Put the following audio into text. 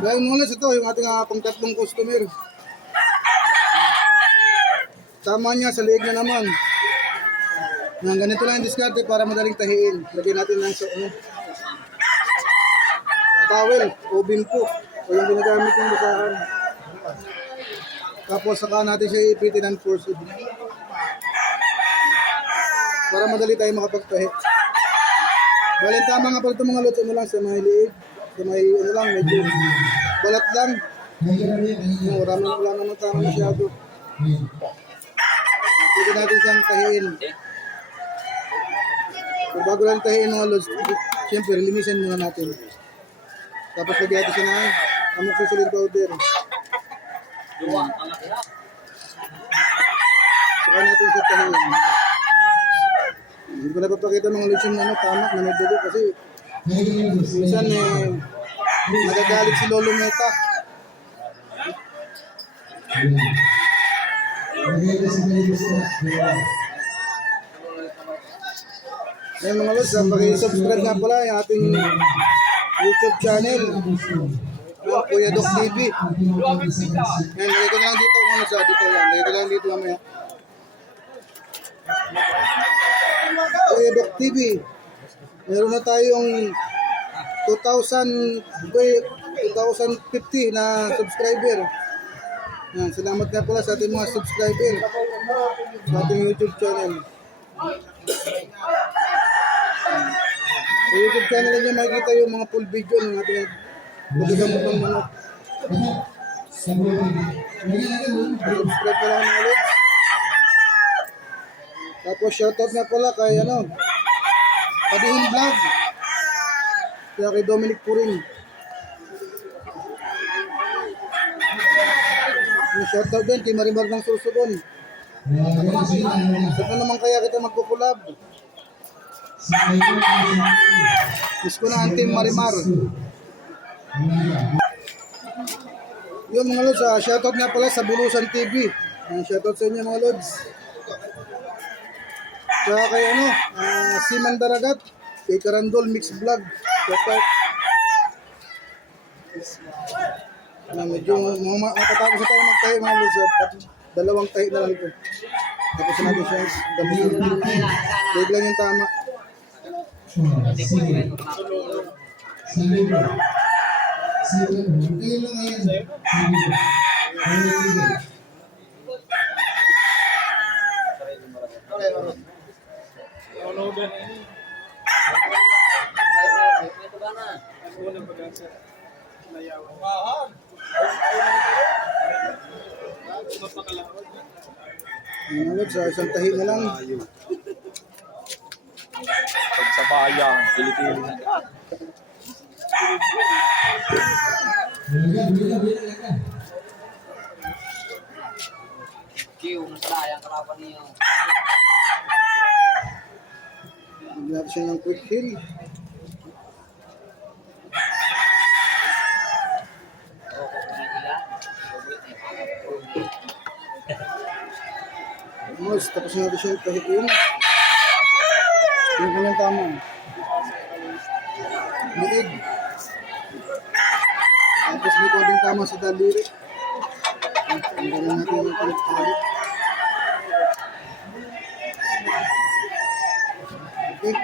Dahil muna ito, yung ating pang-tatlong customer. Tama niya, sa liig na naman. Ganito lang yung diskarte para madaling tahiin. Lagyan natin lang sa towel o bimpo o yung ginagamit yung basahan. Tapos saka natin siya ipitin ng force para madali tayo makapagtahi. Balen tama nga pala itong mga lots, ano lang sa may liig, sa may ano lang, medyo balat lang. Wala naman tama masyado. Pwede natin siyang tahiin. So, bago lang tahiin mga lods, siyempre linisan muna natin. Tapos lagyan natin siya ng amoxicillin powder. Saka natin siya tahiin. Hindi ko napapakita mga lods yung tama na may dugo kasi minsan nagagalit si Lolo Meta. Ayan mga lods, paki-subscribe nga pala yung ating YouTube channel, Kuya Doc TV. Ayan, lagay ko lang dito mga lods, dito yan. Lagay ko lang dito mamaya. Kuya Doc TV. Meron na tayong 2,050 na subscriber. Yan, salamat nga pala sa ating mga subscriber sa ating YouTube channel. Sa YouTube channel niyo makikita yung mga full video ng ating pagkagamot ng manok. Subscribe pala mga lods. Tapos shoutout nga pala kay Padihin Vlog. Kaya kay Dominic Puring. Shoutout din kay Marimar ng Susugon. Saan naman kaya kita magkukulab? Miss ko na Auntie Marimar. Yun mga lods, shoutout nga pala sa Bulusan TV. Shoutout sa inyo mga lods. Kaya kay Siman Daragat, kay Karandol Mix Vlog. Shoutout. Medyo matatapos na tayo magtahi mga lods. Dalawang tahi na lang ito. Tapos natin siya gamitin. Dahil lang yung tama. Sa isang tahi na lang. Pag sa bayan, kilikili na. Kiyo, masayang kalaban niyo. Bigyan siya ng quick heal. Tapos natin siya tahiin. Yung kanyang tama. Liig. Tapos may konting tama sa daliri. Ang gano'n natin yung palit-palit. Okay.